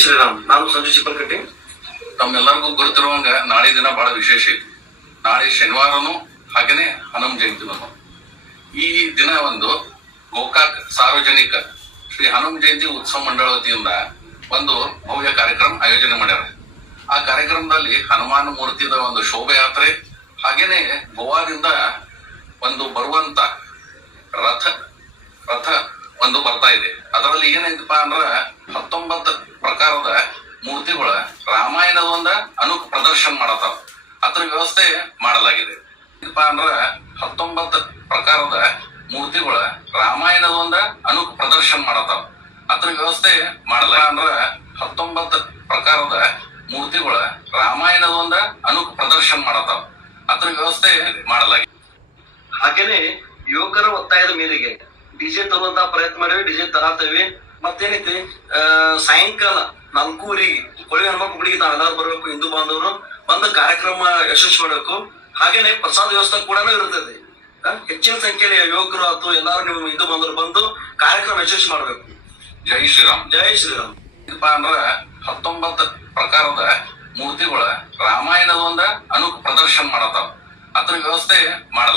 ಶ್ರೀರಾಮ್, ನಾನು ಸಂಜು ಚಿಕ್ಕಲ್ಕಟ್ಟಿ. ತಮ್ಮೆಲ್ಲರಿಗೂ ಗುರುತಿರುವಂಗ ನಾಳೆ ದಿನ ಬಹಳ ವಿಶೇಷ ನಾಳೆ ಶನಿವಾರನು ಹಾಗೇನೆ ಹನುಮ ಜಯಂತಿನೂ. ಈ ದಿನ ಒಂದು ಗೋಕಾಕ್ ಸಾರ್ವಜನಿಕ ಶ್ರೀ ಹನುಮ ಜಯಂತಿ ಉತ್ಸವ ಮಂಡಳ ವತಿಯಿಂದ ಒಂದು ಭವ್ಯ ಕಾರ್ಯಕ್ರಮ ಆಯೋಜನೆ ಮಾಡ್ಯಾರ. ಆ ಕಾರ್ಯಕ್ರಮದಲ್ಲಿ ಹನುಮಾನ ಮೂರ್ತಿಯ ಒಂದು ಶೋಭಾಯಾತ್ರೆ, ಹಾಗೇನೆ ಗೋವಾದಿಂದ ಒಂದು ಬರುವಂತ ರಥ ರಥ ಒಂದು ಬರ್ತಾ ಇದೆ. ಅದರಲ್ಲಿ ಏನೈತಪ್ಪ ಅಂದ್ರ ಹತ್ತೊಂಬತ್ತು ಪ್ರಕಾರದ ಮೂರ್ತಿಗಳ ರಾಮಾಯಣದ ಒಂದ ಅನುಕ್ ಪ್ರದರ್ಶನ ಮಾಡತಾವ ಅದ್ರ ವ್ಯವಸ್ಥೆ ಮಾಡಲಾಗಿದೆ. ಏನಪ್ಪಾ ಅಂದ್ರ ಹತ್ತೊಂಬತ್ತು ಪ್ರಕಾರದ ಮೂರ್ತಿಗಳ ರಾಮಾಯಣದ ಒಂದ ಅನುಕ್ ಪ್ರದರ್ಶನ ಮಾಡತಾವ ಅದ್ರ ವ್ಯವಸ್ಥೆ ಮಾಡಲಾಗ ಅಂದ್ರ ಹತ್ತೊಂಬತ್ತು ಪ್ರಕಾರದ ಮೂರ್ತಿಗಳ ರಾಮಾಯಣದ ಒಂದ ಅನುಕ್ ಪ್ರದರ್ಶನ ಮಾಡತಾವ ಅದ್ರ ವ್ಯವಸ್ಥೆ ಮಾಡಲಾಗಿದೆ. ಹಾಗೇನೆ ಯುವಕರ ಒತ್ತಾಯದ ಮೇರೆಗೆ ಡಿಜೆ ತರುವಂತ ಪ್ರಯತ್ನ ಮಾಡಿವಿ, ಡಿಜೆ ತರಾತೇವಿ. ಮತ್ತೇನೈತಿ? ಸಾಯಂಕಾಲ ನಾಲ್ಕೂವರೆಗೆ ಕೊಳಿ ಹನುಮಪ್ಪ ಗುಡಿಗೆ ನಾವೆಲ್ಲರೂ ಬರಬೇಕು ಹಿಂದೂ ಬಾಂಧವರು ಬಂದು ಕಾರ್ಯಕ್ರಮ ಯಶಸ್ವಿ ಮಾಡಬೇಕು. ಹಾಗೇನೆ ಪ್ರಸಾದ ವ್ಯವಸ್ಥೆ ಕೂಡ ಇರುತ್ತದೆ ಹೆಚ್ಚಿನ ಸಂಖ್ಯೆಯಲ್ಲಿ ಯುವಕರು ಅಥವಾ ಎಲ್ಲಾರು ನಿಮ್ಮ ಹಿಂದೂ ಬಾಂಧವರು ಬಂದು ಕಾರ್ಯಕ್ರಮ ಯಶಸ್ವಿ ಮಾಡಬೇಕು. ಜೈ ಶ್ರೀರಾಮ್. ಜೈ ಶ್ರೀರಾಮ್. ಏನಪ್ಪ ಅಂದ್ರ ಹತ್ತೊಂಬತ್ತು ಪ್ರಕಾರದ ಮೂರ್ತಿಗಳ ರಾಮಾಯಣದ ಒಂದ ಅನುಕ ಪ್ರದರ್ಶನ ಮಾಡತಾವ ಅದ್ರ ವ್ಯವಸ್ಥೆ ಮಾಡಲಾಗಿದೆ.